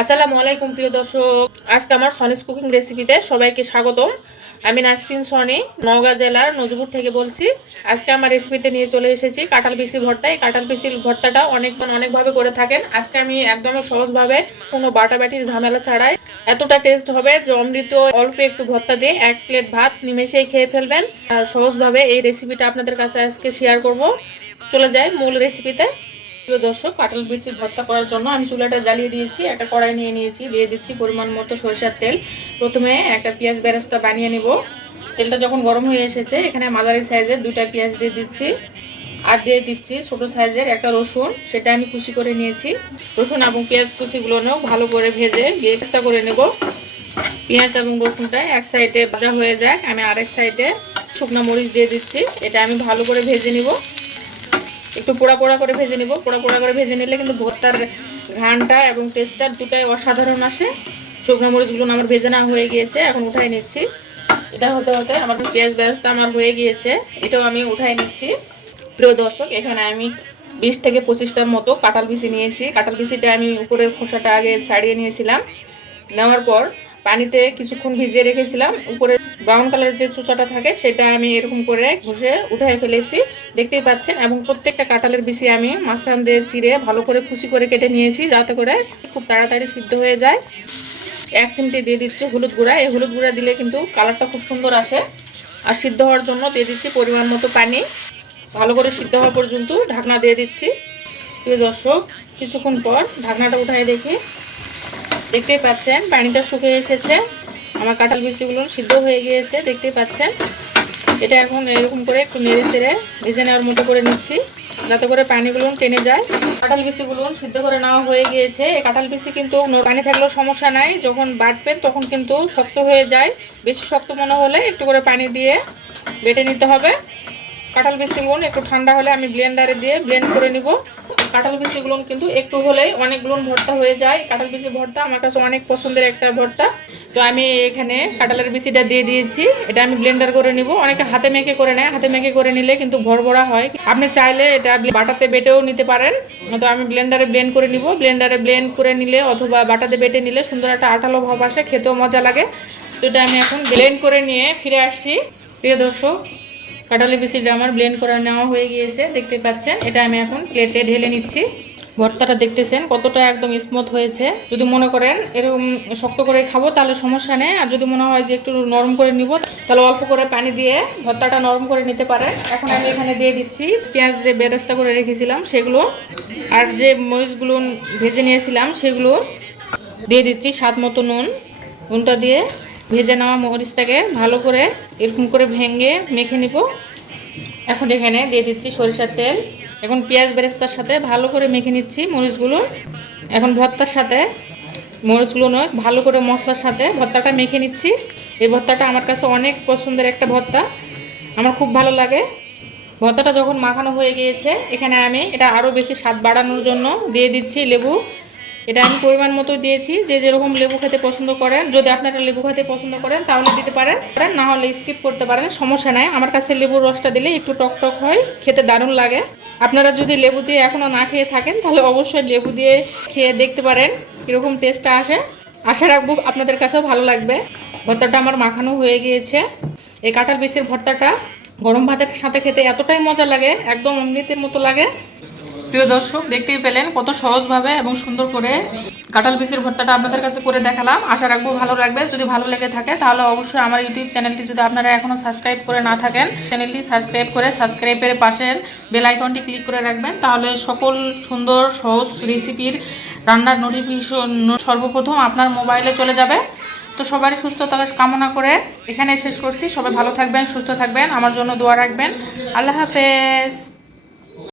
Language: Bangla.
আসসালামু আলাইকুম প্রিয় দর্শক, আজকে আমার সনিস কুকিং রেসিপিতে সবাইকে স্বাগতম। আমি নাসরিন সনি, নওগাঁ জেলার নজরপুর থেকে বলছি। আজকে আমার রেসিপিতে নিয়ে চলে এসেছি কাঁঠাল বিচি ভর্তা। এই কাঁঠাল বিচির ভর্তাটা অনেকভাবে করে থাকেন, আজকে আমি একদম সহজভাবে, কোনো বাটাবাটির ঝামেলা ছাড়াই এতটা টেস্ট হবে যে অমৃত। অল্প একটু ভর্তা দিয়ে 1 প্লেট ভাত নিমেষেই খেয়ে ফেলবেন। আর সহজভাবে এই রেসিপিটা আপনাদের কাছে আজকে শেয়ার করব। চলে যাই মূল রেসিপিতে। প্রিয় দর্শক, কাঁঠাল বিচি ভর্তা করার জন্য আমি চুলাটা জ্বালিয়ে দিয়েছি, একটা কড়াই নিয়ে নিয়েছি, দিয়ে দিচ্ছি পরিমাণ মতো সরিষার তেল। প্রথমে একটা পেঁয়াজ বেরেস্তা বানিয়ে নিব। তেলটা যখন গরম হয়ে এসেছে, এখানে মাঝারি সাইজের 2টা পেঁয়াজ দিয়ে দিচ্ছি, আর দিয়ে দিচ্ছি ছোট সাইজের একটা রসুন, সেটা আমি কুচি করে নিয়েছি। রসুন এবং পেঁয়াজ কুচিগুলোও ভালো করে ভেজে বেরেস্তা করে নেব। পেঁয়াজ এবং রসুনটা এক সাইডে ভাজা হয়ে যায়, আমি আরেক সাইডে শুকনো মরিচ দিয়ে দিচ্ছি। এটা আমি ভালো করে ভেজে নিব, একটু পোড়া পোড়া করে ভেজে নিব। পোড়া পোড়া করে ভেজে নিলে কিন্তু ভর্তার ঘ্রাণটা এবং টেস্টটা দুটাই অসাধারণ আসে। শুকনো মরিচগুলো আমার ভেজে না হয়ে গিয়েছে, এখন উঠাই নিচ্ছি। এটা হতে হতে আমার পেঁয়াজ বেরেস্তা আমার হয়ে গিয়েছে, এটাও আমি উঠাই নিচ্ছি। প্রিয় দর্শক, এখানে আমি 20 থেকে 25টার মতো কাঁঠাল বিচি নিয়েছি। কাঁঠাল বিচিটা আমি উপরের খোসাটা আগে ছাড়িয়ে নিয়েছিলাম। নেওয়ার পর পানিতে কিছুক্ষণ ভিজিয়ে রেখেছিলাম। উপরে ব্রাউন কালারের যে চোচাটা থাকে সেটা আমি এরকম করে ঘষে উঠাই ফেলেছি, দেখতেই পাচ্ছেন। এবং প্রত্যেকটা কাঁঠালের বিচি আমি মাঝখান দিয়ে চিড়ে ভালো করে কুচি করে কেটে নিয়েছি, যাতে করে খুব তাড়াতাড়ি সিদ্ধ হয়ে যায়। 1 চিমটি দিয়ে দিচ্ছি হলুদ গুঁড়া। এই হলুদ গুঁড়া দিলে কিন্তু কালারটা খুব সুন্দর আসে। আর সিদ্ধ হওয়ার জন্য দিয়ে দিচ্ছি পরিমাণ মতো পানি। ভালো করে সিদ্ধ হওয়া পর্যন্ত ঢাকনা দিয়ে দিচ্ছি। প্রিয় দর্শক, কিছুক্ষণ পর ঢাকনাটা উঠাই দেখি, দেখতেই পাচ্ছেন পানিটা শুকিয়ে এসেছে। আমার কাঁঠাল বিচিগুলো সিদ্ধ হয়ে গিয়েছে, দেখতেই পাচ্ছেন। এটা এখন এরকম করে একটু নেড়ে চেড়ে ভেজে নেওয়ার মতো করে নিচ্ছি, যাতে করে পানিগুলো টেনে যায়। কাঁঠাল বিচিগুলো সিদ্ধ করে নেওয়া হয়ে গিয়েছে। এই কাঁঠাল বিচি কিন্তু পানি থাকলেও সমস্যা নাই, যখন বাটবেন তখন কিন্তু শক্ত হয়ে যায়। বেশি শক্ত মনে হলে একটু করে পানি দিয়ে বেটে নিতে হবে। কাঁঠাল বিচিগুলো একটু ঠান্ডা হলে আমি ব্লেন্ডারে দিয়ে ব্লেন্ড করে নিব। কাঁঠাল বিচিগুলো কিন্তু একটু হলেই অনেকগুলো ভর্তা হয়ে যায়। কাঁঠাল বিচি ভর্তা আমার কাছে অনেক পছন্দের একটা ভর্তা। তো আমি এখানে কাঁঠালের বিচিটা দিয়ে দিয়েছি, এটা আমি ব্লেন্ডার করে নিব। অনেকে হাতে মেখে করে নেয়, হাতে মেখে করে নিলে কিন্তু ভরভরা হয়। আপনি চাইলে এটা বাটাতে বেটেও নিতে পারেন। তো আমি ব্লেন্ডারে ব্লেন্ড করে নিব। ব্লেন্ডারে ব্লেন্ড করে নিলে অথবা বাটাতে বেটে নিলে সুন্দর একটা আঠালো ভাব আসে, খেতেও মজা লাগে। তো এটা আমি এখন ব্লেন্ড করে নিয়ে ফিরে আসছি। প্রিয় দর্শক, কাঁঠালের বিচিটা আমার ব্লেন্ড করে নেওয়া হয়ে গিয়েছে, দেখতে পাচ্ছেন। এটা আমি এখন প্লেটে ঢেলে নিচ্ছি। ভর্তাটা দেখতেছেন কতটা একদম স্মুথ হয়েছে। যদি মনে করেন এরকম শক্ত করে খাবো তাহলে সমস্যা নেই, আর যদি মনে হয় যে একটু নরম করে নিব তাহলে অল্প করে পানি দিয়ে ভর্তাটা নরম করে নিতে পারেন। এখন আমি এখানে দিয়ে দিচ্ছি পেঁয়াজ যে বেরেস্তা করে রেখেছিলাম সেগুলো, আর যে মরিচগুলো ভেজে নিয়েছিলাম সেগুলো দিয়ে দিচ্ছি। স্বাদ মতো নুনটা দিয়ে ভেজে নেওয়া মরিচটাকে ভালো করে এরকম করে ভেঙে মেখে নিব। এখন এখানে দিয়ে দিচ্ছি সরিষার তেল। এখন পেঁয়াজ বেরেস্তার সাথে ভালো করে মেখে নিচ্ছি মরিচগুলো। এখন ভর্তার সাথে মরিচগুলো নয়, ভালো করে মশলার সাথে ভর্তাটা মেখে নিচ্ছি। এই ভর্তাটা আমার কাছে অনেক পছন্দের একটা ভর্তা, আমার খুব ভালো লাগে। ভর্তাটা যখন মাখানো হয়ে গিয়েছে, এখানে আমি এটা আরও বেশি স্বাদ বাড়ানোর জন্য দিয়ে দিচ্ছি লেবু। এটা আমি পরিমাণ মতো দিয়েছি, যে যেরকম লেবু খেতে পছন্দ করেন। যদি আপনারা লেবু খেতে পছন্দ করেন তাহলে দিতে পারেন, না হলে স্কিপ করতে পারেন, সমস্যা নাই। আমার কাছে লেবুর রসটা দিলে একটু টক টক হয়, খেতে দারুণ লাগে। আপনারা যদি লেবু দিয়ে এখনও না খেয়ে থাকেন তাহলে অবশ্যই লেবু দিয়ে খেয়ে দেখতে পারেন কীরকম টেস্টটা আসে। আশা রাখবো আপনাদের কাছেও ভালো লাগবে। ভর্তাটা আমার মাখানো হয়ে গিয়েছে। এই কাঁঠাল বিচির ভর্তাটা গরম ভাতের সাথে খেতে এতটাই মজা লাগে, একদম অমৃতের মতো লাগে। প্রিয় দর্শক, দেখতেই পেলেন কত সহজভাবে এবং সুন্দর করে কাঁঠাল বিচির ভর্তাটা আপনাদের কাছে করে দেখালাম। আশা রাখবো ভালো লাগবে। যদি ভালো লেগে থাকে তাহলে অবশ্যই আমার ইউটিউব চ্যানেলটি, যদি আপনারা এখনও সাবস্ক্রাইব করে না থাকেন, চ্যানেলটি সাবস্ক্রাইব করে সাবস্ক্রাইবের পাশের বেল আইকনটি ক্লিক করে রাখবেন। তাহলে সকল সুন্দর সহজ রেসিপির রান্নার নোটিফিকেশন সর্বপ্রথম আপনার মোবাইলে চলে যাবে। তো সবারই সুস্থতা কামনা করে এখানে শেষ করছি। সবাই ভালো থাকবেন, সুস্থ থাকবেন, আমার জন্য দোয়া রাখবেন। আল্লাহ হাফেজ।